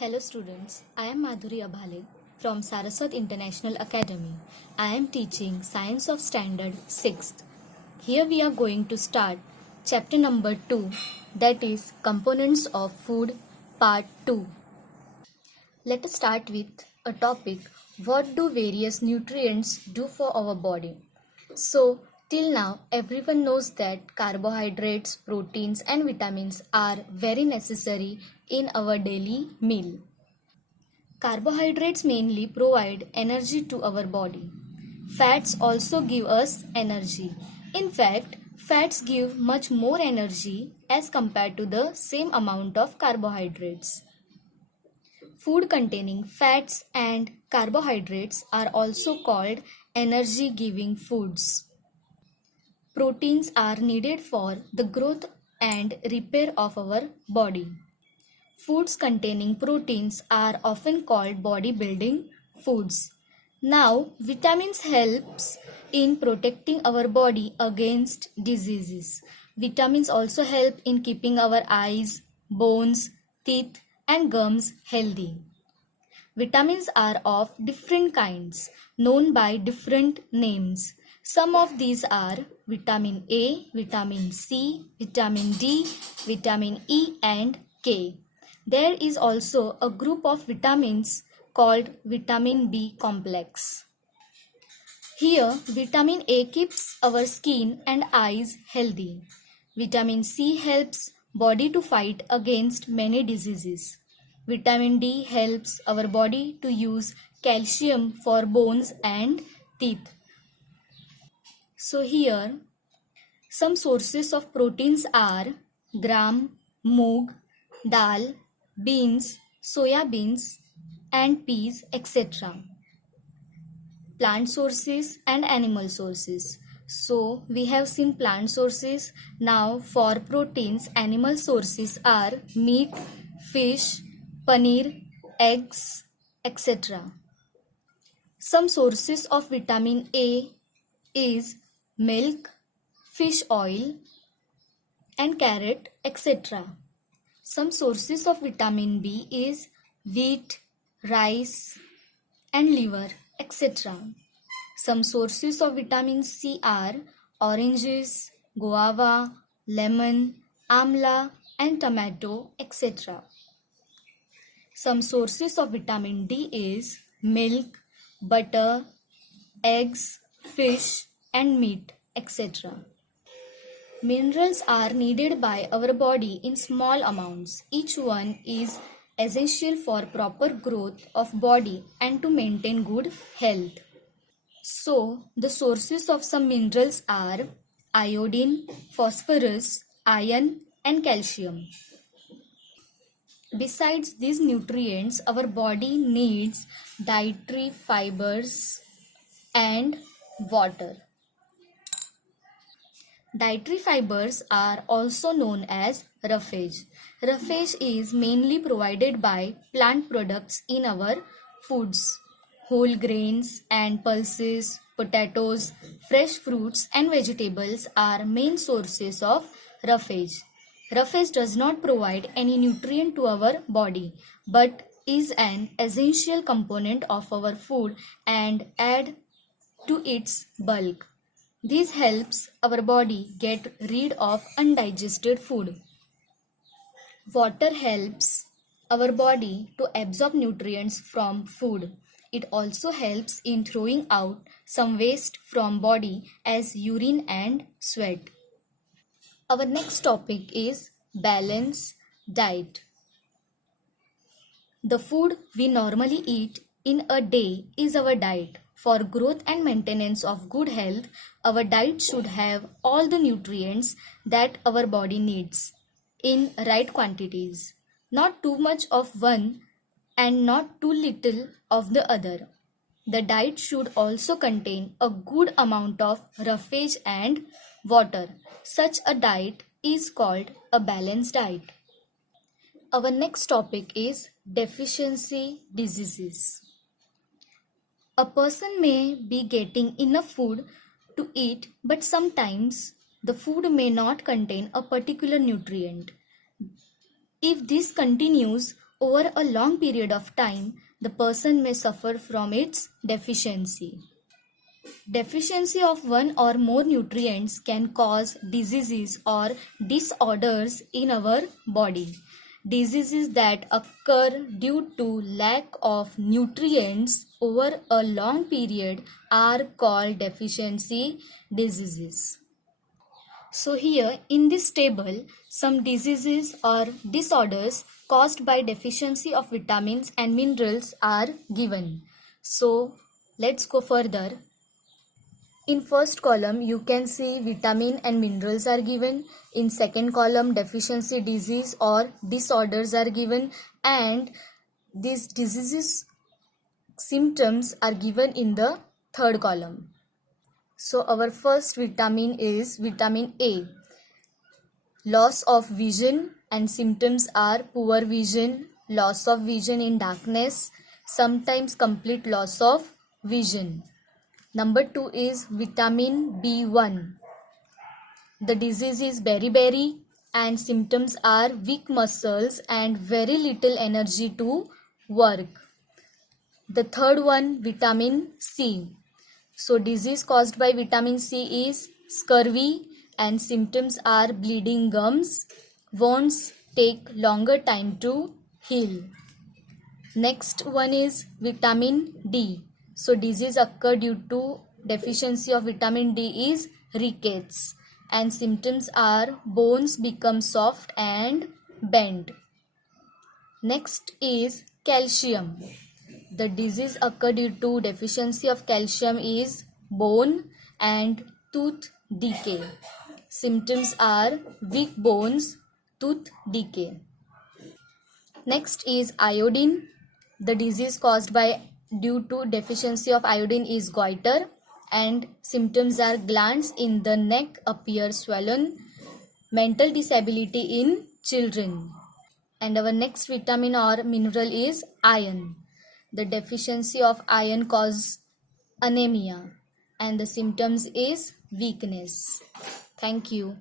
Hello students, I am Madhuri Abhale from Saraswat International Academy. I am teaching Science of Standard 6th. Here we are going to start chapter number 2, that is Components of Food part 2. Let us start with a topic: what do various nutrients do for our body? So, till now, everyone knows that carbohydrates, proteins, and vitamins are very necessary in our daily meal. Carbohydrates mainly provide energy to our body. Fats also give us energy. In fact, fats give much more energy as compared to the same amount of carbohydrates. Food containing fats and carbohydrates are also called energy giving foods. Proteins are needed for the growth and repair of our body. Foods containing proteins are often called bodybuilding foods. Now, vitamins helps in protecting our body against diseases. Vitamins also help in keeping our eyes, bones, teeth and gums healthy. Vitamins are of different kinds, known by different names. Some of these are vitamin A, vitamin C, vitamin D, vitamin E and K. There is also a group of vitamins called vitamin B complex. Here, vitamin A keeps our skin and eyes healthy. Vitamin C helps body to fight against many diseases. Vitamin D helps our body to use calcium for bones and teeth. So here, some sources of proteins are gram, moong, dal, beans, soya beans and peas, etc. Plant sources and animal sources. So we have seen plant sources. Now for proteins, animal sources are meat, fish, paneer, eggs, etc. Some sources of vitamin A is milk, fish oil and carrot, etc. Some sources of vitamin B is wheat, rice and liver, etc. Some sources of vitamin C are oranges, guava, lemon, amla and tomato, etc. Some sources of vitamin D is milk, butter, eggs, fish and meat, etc. Minerals are needed by our body in small amounts. Each one is essential for proper growth of body and to maintain good health. So, the sources of some minerals are iodine, phosphorus, iron and calcium. Besides these nutrients, our body needs dietary fibers and water. Dietary fibers are also known as roughage. Roughage is mainly provided by plant products in our foods. Whole grains and pulses, potatoes, fresh fruits and vegetables are main sources of roughage. Roughage does not provide any nutrient to our body but is an essential component of our food and add to its bulk. This helps our body get rid of undigested food. Water helps our body to absorb nutrients from food. It also helps in throwing out some waste from body as urine and sweat. Our next topic is balanced diet. The food we normally eat in a day is our diet. For growth and maintenance of good health, our diet should have all the nutrients that our body needs in right quantities. Not too much of one and not too little of the other. The diet should also contain a good amount of roughage and water. Such a diet is called a balanced diet. Our next topic is deficiency diseases. A person may be getting enough food to eat, but sometimes the food may not contain a particular nutrient. If this continues, Over a long period of time, the person may suffer from its deficiency. Deficiency of one or more nutrients can cause diseases or disorders in our body. Diseases that occur due to lack of nutrients over a long period are called deficiency diseases. So here in this table, some diseases or disorders caused by deficiency of vitamins and minerals are given. So let's go further. In first column, you can see vitamin and minerals are given. In second column, deficiency disease or disorders are given, and these diseases symptoms are given in the third column. So our first vitamin is vitamin A. Loss of vision and symptoms are poor vision, loss of vision in darkness, sometimes complete loss of vision. Number 2 is vitamin B1. The disease is beriberi and symptoms are weak muscles and very little energy to work. The third one, vitamin C. So disease caused by vitamin C is scurvy and symptoms are bleeding gums. Wounds take longer time to heal. Next one is vitamin D. So disease occur due to deficiency of vitamin D is rickets and symptoms are bones become soft and bend. Next is calcium. The disease occur due to deficiency of calcium is bone and tooth decay. Symptoms are weak bones, tooth decay. Next is iodine. The disease caused by due to deficiency of iodine is goiter and symptoms are glands in the neck appear swollen, mental disability in children. And our next vitamin or mineral is iron. The deficiency of iron causes anemia and the symptoms is weakness. Thank you.